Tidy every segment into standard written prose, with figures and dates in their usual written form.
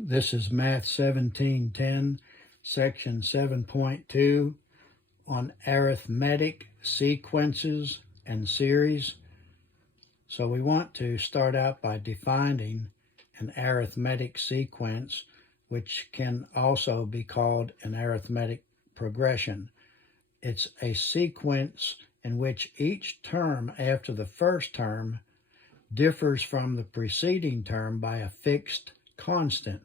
This is Math 1710, Section 7.2 on arithmetic sequences and series. So we want to start out by defining an arithmetic sequence, which can also be called an arithmetic progression. It's a sequence in which each term after the first term differs from the preceding term by a fixed constant,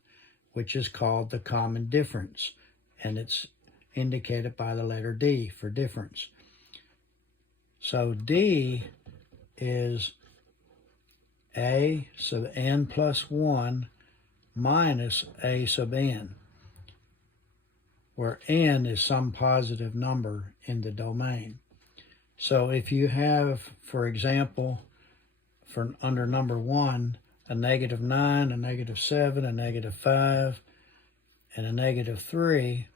which is called the common difference, and it's indicated by the letter D for difference. So D is A sub n plus 1 minus A sub n, where n is some positive number in the domain. So if you have, for example, for under number 1, a -9, a -7, a -5, and a -3,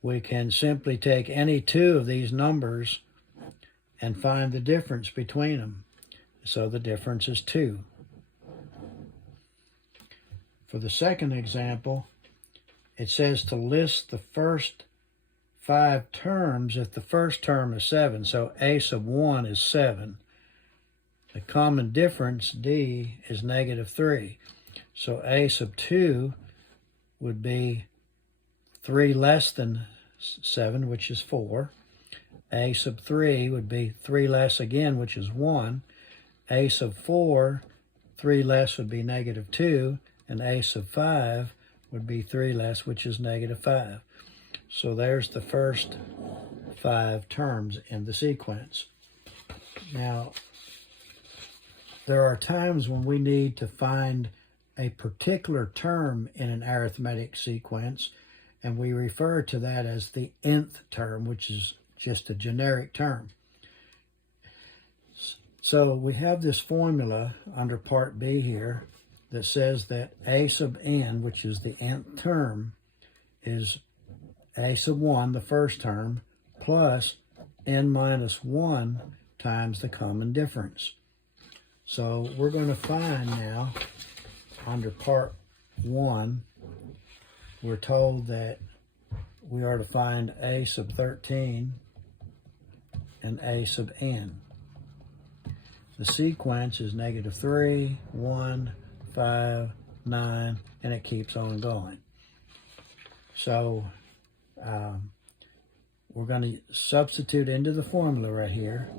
we can simply take any two of these numbers and find the difference between them. So the difference is 2. For the second example, it says to list the first 5 terms if the first term is 7. So A sub 1 is 7. The common difference, D, is -3. So A sub 2 would be 3 less than 7, which is 4. A sub 3 would be 3 less again, which is 1. A sub 4, 3 less would be -2. And A sub 5 would be 3 less, which is -5. So there's the first 5 terms in the sequence. Now, there are times when we need to find a particular term in an arithmetic sequence, and we refer to that as the nth term, which is just a generic term. So we have this formula under Part B here that says that A sub n, which is the nth term, is A sub 1, the first term, plus n minus 1 times the common difference. So we're going to find now, under Part 1, we're told that we are to find A sub 13 and A sub n. The sequence is -3, 1, 5, 9, and it keeps on going. So we're going to substitute into the formula right here.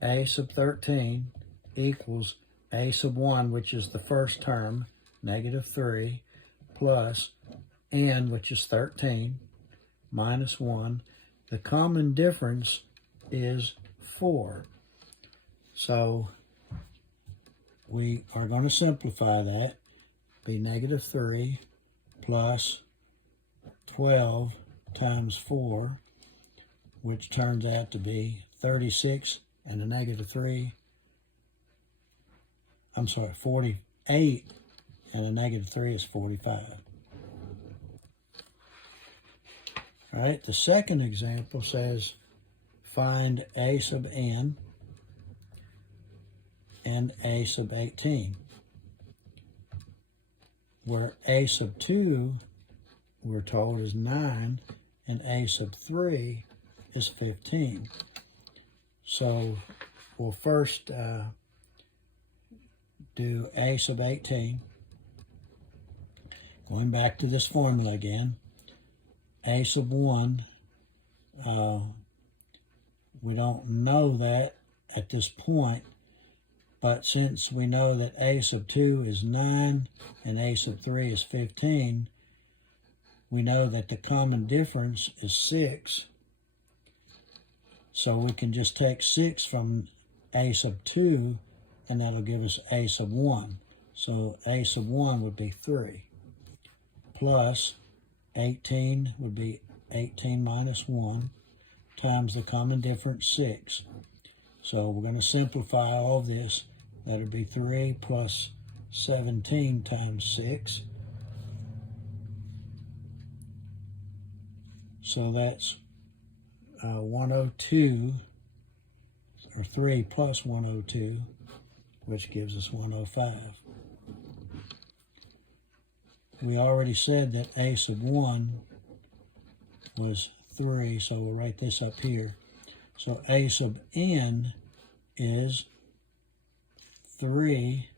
A sub 13 equals A sub 1, which is the first term, -3, plus n, which is 13, minus 1. The common difference is 4. So we are going to simplify that. Be -3 plus 12 times 4, which turns out to be 36 and a -3. I'm sorry, 48 and a -3 is 45. All right, the second example says find A sub n and A sub 18, where A sub 2, we're told, is 9, and A sub 3 is 15. So we'll first do A sub 18. Going back to this formula again, A sub 1, we don't know that at this point, but since we know that A sub 2 is 9 and A sub 3 is 15, we know that the common difference is 6. So we can just take 6 from A sub 2, and that'll give us A sub 1. So A sub 1 would be 3, plus 18 would be 18 minus 1, times the common difference, 6. So we're going to simplify all of this. That would be 3 plus 17 times 6. So that's 102, or 3 plus 102, which gives us 105. we already said that a sub 1 was 3, so we'll write this up here. So a sub n is 3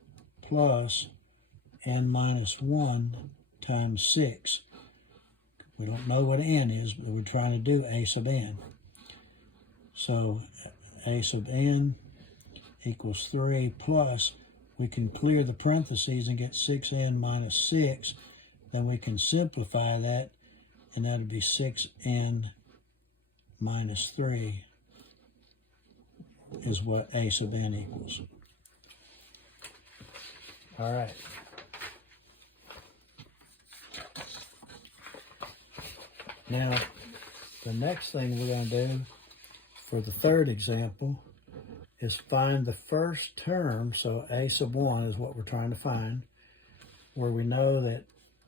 plus n minus 1 times 6. We don't know what n is, but we're trying to do a sub n. So a sub n equals 3 plus, we can clear the parentheses and get 6n minus 6. Then we can simplify that, and that would be 6n minus 3 is what a sub n equals. All right. Now, the next thing we're going to do for the third example is find the first term. So a sub 1 is what we're trying to find, where we know that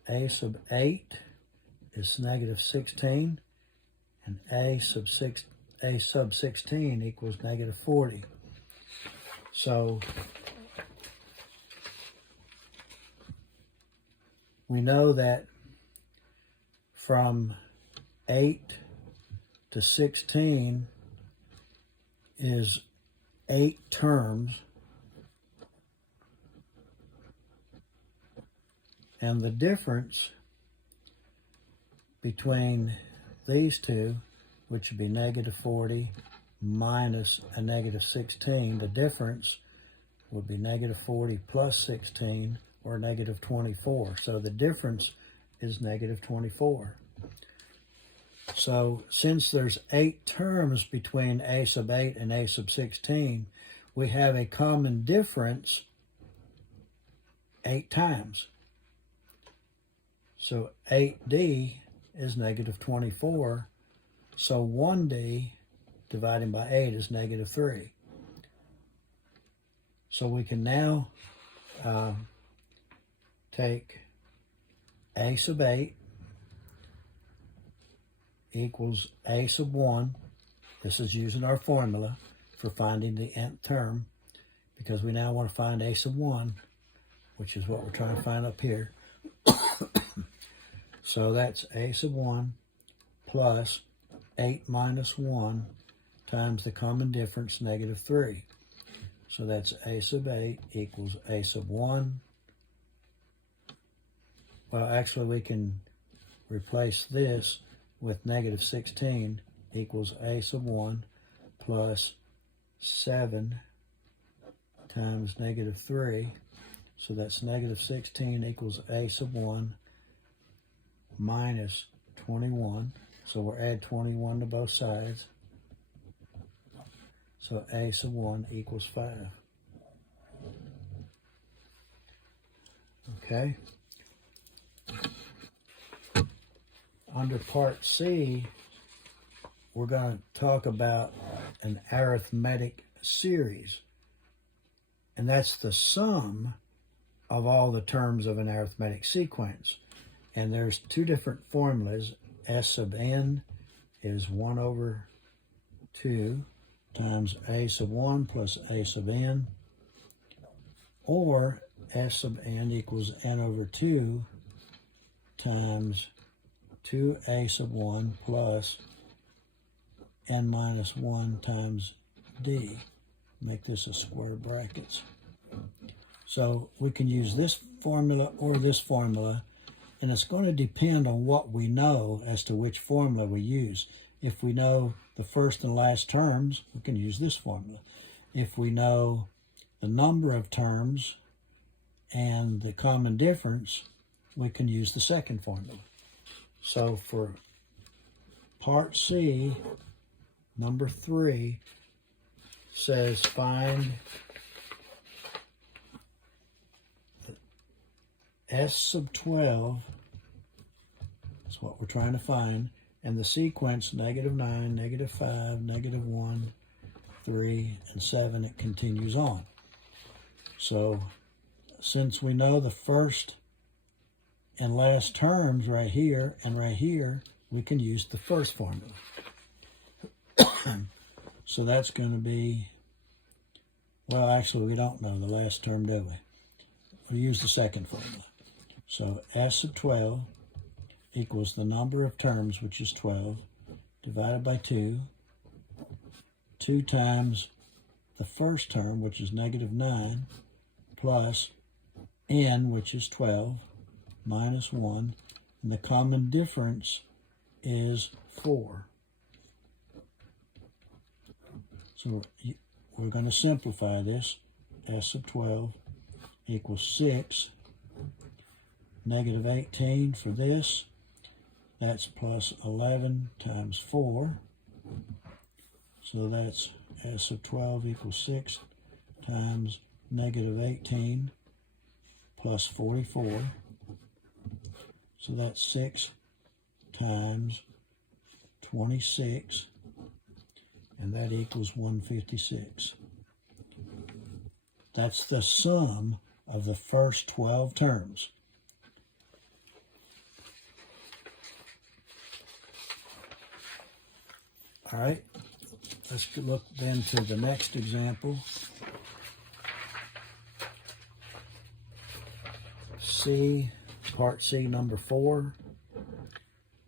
a sub 8 is negative 16, and a sub 16 equals negative 40. So we know that from 8 to 16 is 8 terms, and the difference between these two, which would be negative 40 minus a negative 16, the difference would be negative 40 plus 16, or negative 24. So the difference is negative 24. So since there's 8 terms between a sub 8 and a sub 16, we have a common difference 8 times. So 8d is negative 24. So 1d divided by 8 is negative 3. So we can now take a sub 8 equals a sub 1. This is using our formula for finding the nth term, because we now want to find a sub 1, which is what we're trying to find up here. So that's a sub 1 plus 8 minus 1 times the common difference, negative 3. So that's a sub 8 equals a sub 1. Well, actually, we can replace this with negative 16 equals a sub 1 plus 7 times negative 3. So that's negative 16 equals a sub 1 minus 21. So we'll add 21 to both sides. So a sub 1 equals 5. Okay. Under part C, we're going to talk about an arithmetic series. And that's the sum of all the terms of an arithmetic sequence. And there's 2 different formulas. S sub n is 1 over 2 times a sub 1 plus a sub n. Or S sub n equals n over 2 times 2a sub 1 plus n minus 1 times d. Make this a square brackets. So we can use this formula or this formula, and it's going to depend on what we know as to which formula we use. If we know the first and last terms, we can use this formula. If we know the number of terms and the common difference, we can use the second formula. So for part C, number 3 says find S sub 12, that's what we're trying to find, and the sequence negative 9, negative 5, negative 1, 3, and 7, it continues on. So since we know the first and last terms right here and right here, we can use the first formula. So that's going to be, well, actually, we don't know the last term, do we? We'll use the second formula. So S sub 12 equals the number of terms, which is 12, divided by 2 times the first term, which is negative 9, plus n, which is 12, minus 1, and the common difference is 4. So we're going to simplify this. S sub 12 equals 6, negative 18 for this. That's plus 11 times 4. So that's S sub 12 equals 6 times negative 18 plus 44. So that's 6 times 26, and that equals 156. That's the sum of the first 12 terms. All right, let's look then to the next example. Part C, number 4,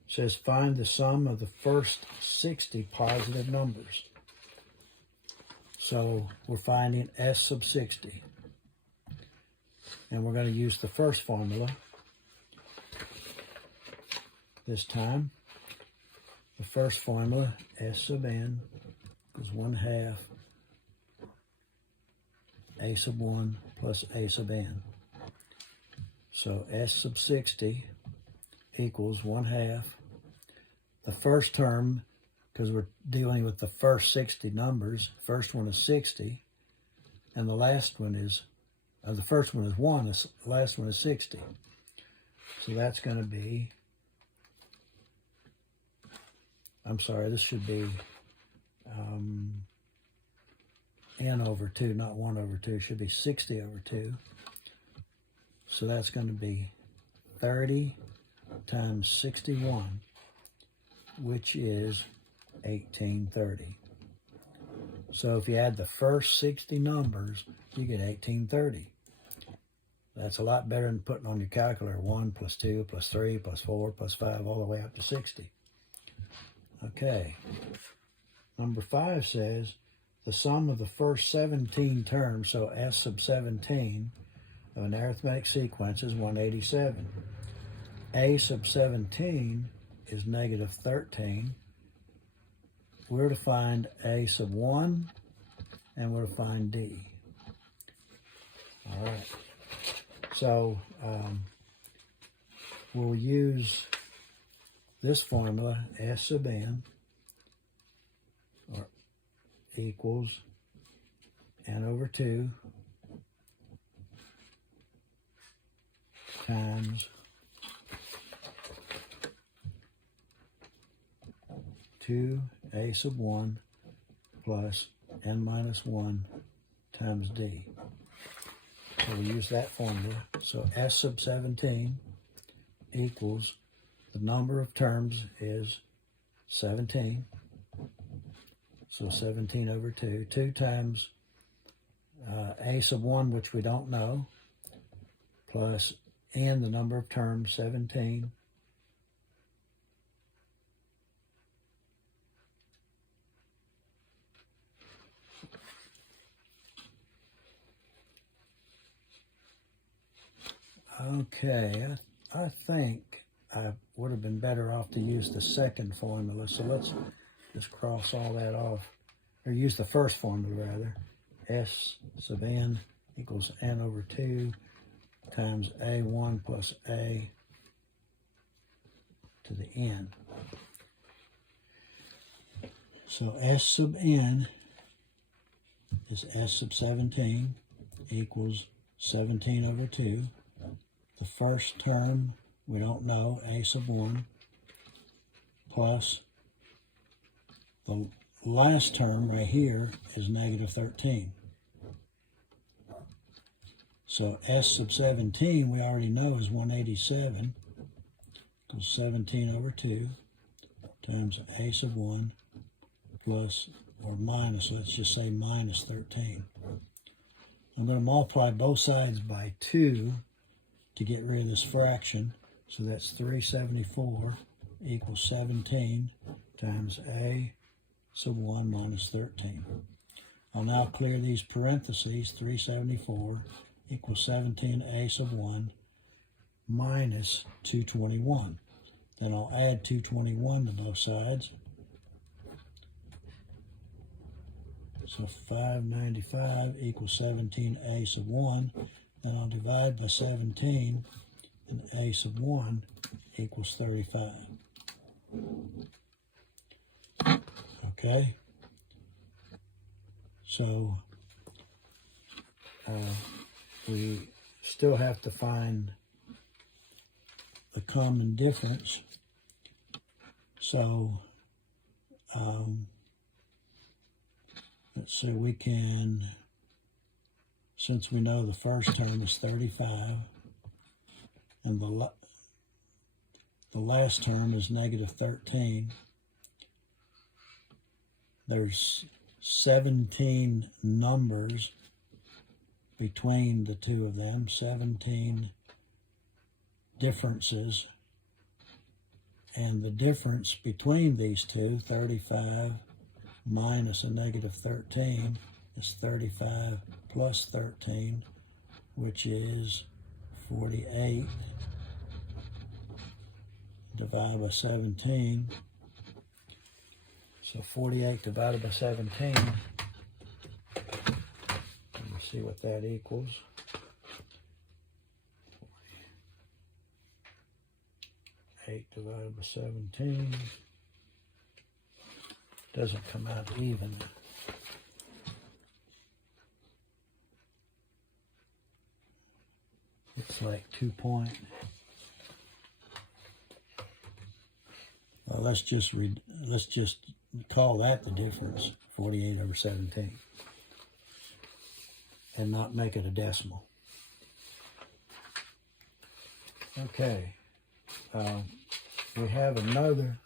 says find the sum of the first 60 positive numbers. So we're finding S sub 60. And we're going to use the first formula this time. The first formula, S sub n, is 1/2 a sub 1 plus a sub n. So S sub 60 equals 1/2. The first term, because we're dealing with the first 60 numbers, first one is 60, and the last one is, the first one is 1, the last one is 60. So that's going to be, I'm sorry, this should be n over 2, not 1 over 2. It should be 60 over 2. So that's going to be 30 times 61, which is 1830. So if you add the first 60 numbers, you get 1830. That's a lot better than putting on your calculator 1 plus 2 plus 3 plus 4 plus 5 all the way up to 60. Okay. Number 5 says the sum of the first 17 terms, so S sub 17, of an arithmetic sequence is 187. A sub 17 is negative 13. We're to find A sub 1, and we're to find D. All right. So we'll use this formula, S sub n, equals n over 2 times 2a sub 1 plus n minus 1 times d. So we use that formula. So S sub 17 equals, the number of terms is 17. So 17 over 2. 2 times a sub 1, which we don't know, plus n, the number of terms, 17. Okay, I think I would have been better off to use the second formula. So let's just cross all that off, or use the first formula rather. S sub n equals n over 2 times a1 plus a to the n. So S sub n is S sub 17 equals 17 over 2. The first term, we don't know, a sub 1, plus the last term right here is negative 13. So S sub 17, we already know, is 187, equals 17 over 2 times a sub 1 plus, or minus, let's just say minus 13. I'm going to multiply both sides by 2 to get rid of this fraction. So that's 374 equals 17 times a sub 1 minus 13. I'll now clear these parentheses. 374 equals 17a sub 1 minus 221. Then I'll add 221 to both sides. So 595 equals 17a sub 1. Then I'll divide by 17, and a sub 1 equals 35. Okay? So we still have to find the common difference. So let's see, we can, since we know the first term is 35 and the last term is negative 13, there's 17 numbers between the two of them, 17 differences, and the difference between these two, 35 minus a negative 13, is 35 plus 13, which is 48 divided by 17. So 48 divided by 17, let me see what that equals. 8 divided by 17 doesn't come out even. It's like 2 point. Well, let's just call that the difference, 48 over 17, and not make it a decimal. Okay, we have another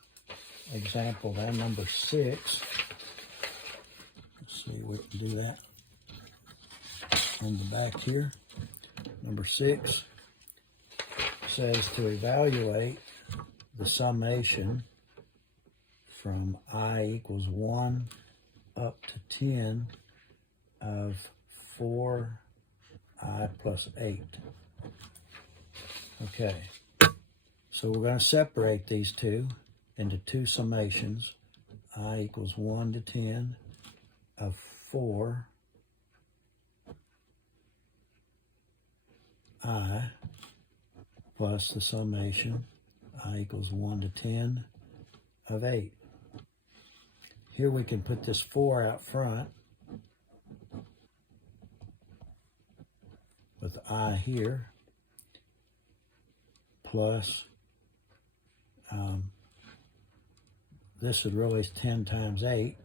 example then, number 6. Let's see, we can do that on the back here. Number 6 says to evaluate the summation from I equals 1 up to 10 of 4i plus 8. Okay, so we're going to separate these two into two summations. I equals 1 to 10 of 4 I plus the summation I equals 1 to 10 of 8. Here we can put this 4 out front with I here plus this is really 10 times 8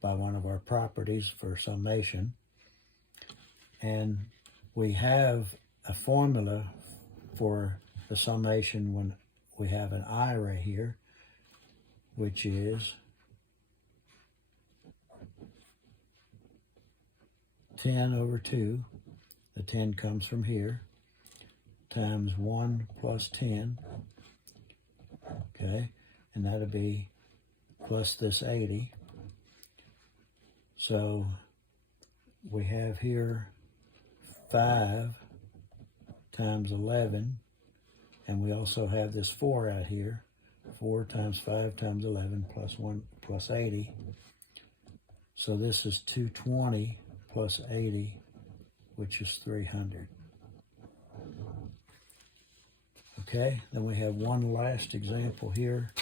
by one of our properties for summation. And we have a formula for the summation when we have an I right here, which is 10 over 2, the 10 comes from here, times 1 plus 10, okay, and that'll be plus this 80. So we have here 5 times 11, and we also have this 4 out here. 4 times 5 times 11 plus 1 plus 80. So this is 220 plus 80, which is 300. Okay, then we have one last example here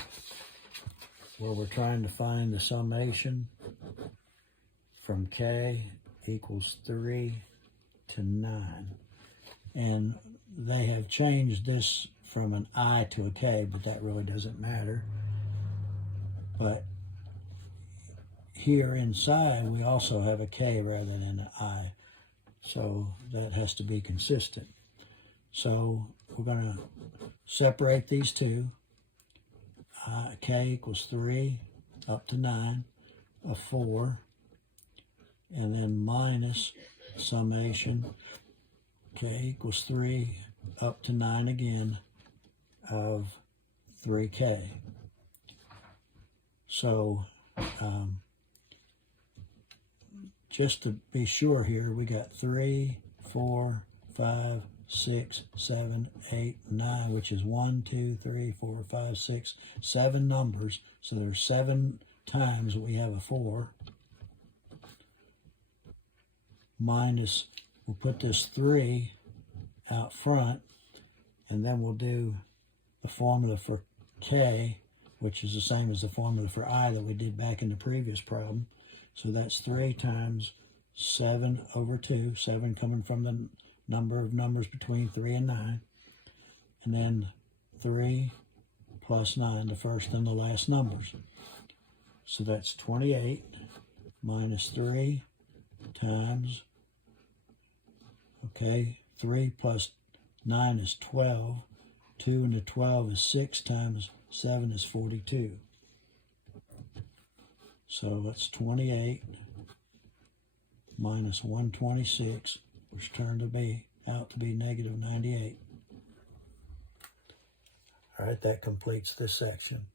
where we're trying to find the summation from k equals 3 to 9. And they have changed this from an I to a K, but that really doesn't matter. But here inside, we also have a K rather than an I. So that has to be consistent. So we're going to separate these two. K equals 3 up to 9 of 4. And then minus summation k equals 3 up to 9 again of 3k. So just to be sure here, we got 3, 4, 5, 6, 7, 8, 9, which is 1, 2, 3, 4, 5, 6, 7 numbers. So there's 7 times we have a 4. Minus, we'll put this 3 out front, and then we'll do the formula for k, which is the same as the formula for I that we did back in the previous problem. So that's 3 times 7 over 2, 7 coming from the number of numbers between 3 and 9, and then 3 plus 9, the first and the last numbers. So that's 28 minus 3 times, okay, 3 plus 9 is 12, 2 into 12 is 6 times 7 is 42. So that's 28 minus 126, which turned out to be negative 98. All right, that completes this section.